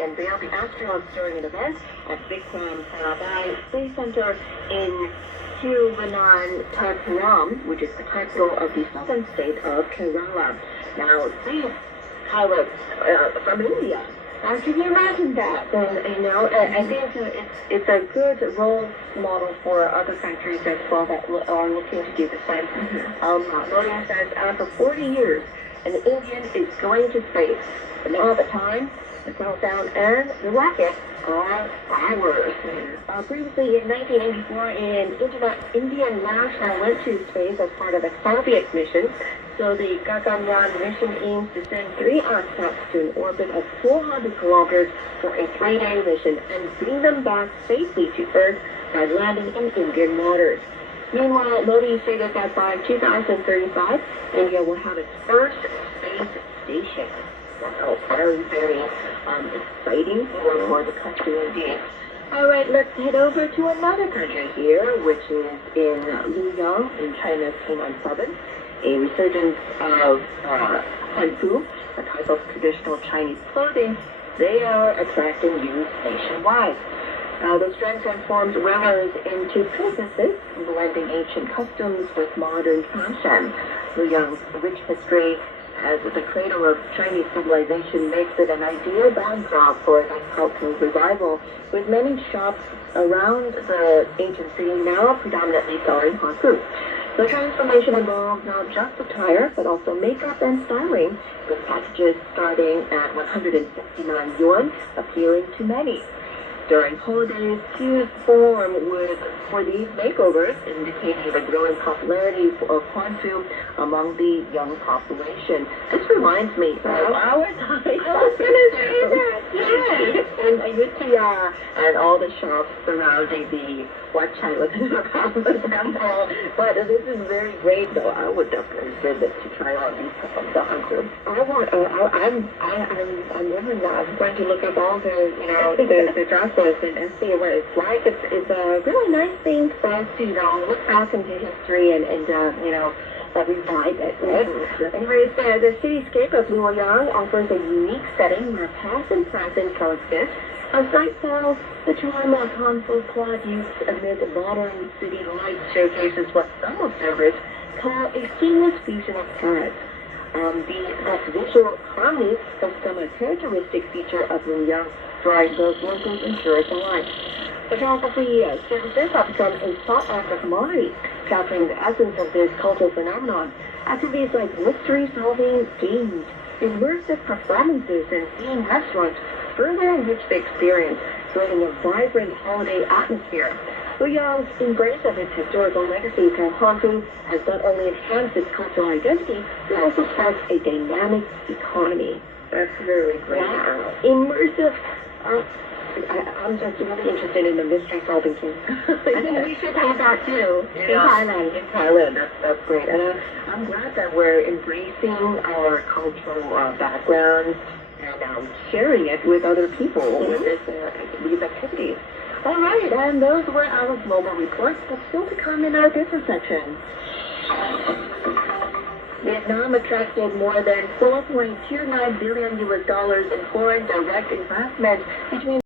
unveiled the astronauts during an event at Vikram Sarabhai Space Center in Thiruvananthapuram, which is the capital of the southern state of Kerala. Now, these pilots from India. Can you imagine that? I think it's a good role model for other countries as well that are looking to do the same. Modi says after 40 years, an Indian is going to space. But now the time, the countdown, and the rocket are ours. Previously in 1984, an Indian national went to space as part of a Soviet mission. So the Gaganyaan mission aims to send 3 astronauts to an orbit of 400 kilometers for a 3-day mission and bring them back safely to Earth by landing in Indian waters. Meanwhile, Modi stated that by 2035, India will have its first space station. Wow, very, very exciting for the country indeed. All right, let's head over to another country here, which is in Luoyang in China's Henan province. A resurgence of hanfu, a type of traditional Chinese clothing, they are attracting youth nationwide. Those trends transformed wearers into princesses, blending ancient customs with modern fashion. Luoyang's rich history as the cradle of Chinese civilization makes it an ideal backdrop for a cultural revival, with many shops around the ancient city now predominantly selling hanfu. The transformation involves not just attire, but also makeup and styling, with packages starting at 169 yuan, appealing to many. During holidays, queues form for these makeovers, indicating the growing popularity of hanfu among the young population. This reminds me of our time. I was going to say that, yes. In Ayutthaya and all the shops surrounding the Wat Chai temple. But this is very great, though. I would definitely visit to try out the hanfu. I'm living now. I'm going to look up all the dresses and see what it's like. It's a really nice thing for us to look back into history and revive it. Right? Anyways, the cityscape of Luoyang offers a unique setting where past and present coexist. A sight sells the charm of hanfu clad youth amid modern city lights showcases what some observers call a seamless fusion of styles. That visual harmony has become a characteristic feature of Luoyang, drawing both locals and tourists alike. Photography services have become a sought-after commodity, capturing the essence of this cultural phenomenon. Activities like mystery-solving games, immersive performances, and themed restaurants further enrich the experience, creating a vibrant holiday atmosphere. Luoyang's embrace of its historical legacy from hanfu has not only enhanced its cultural identity, but also sparked a dynamic economy. That's really great. Wow. Immersive. I'm just really interested in the mystery solving game. I think we should have that too in Thailand. In Thailand, that's great. And I'm glad that we're embracing our cultural backgrounds and sharing it with other people with these activities. All right, and those were our global reports, but still to come in our business section. Vietnam attracted more than $4.29 billion in foreign direct investment between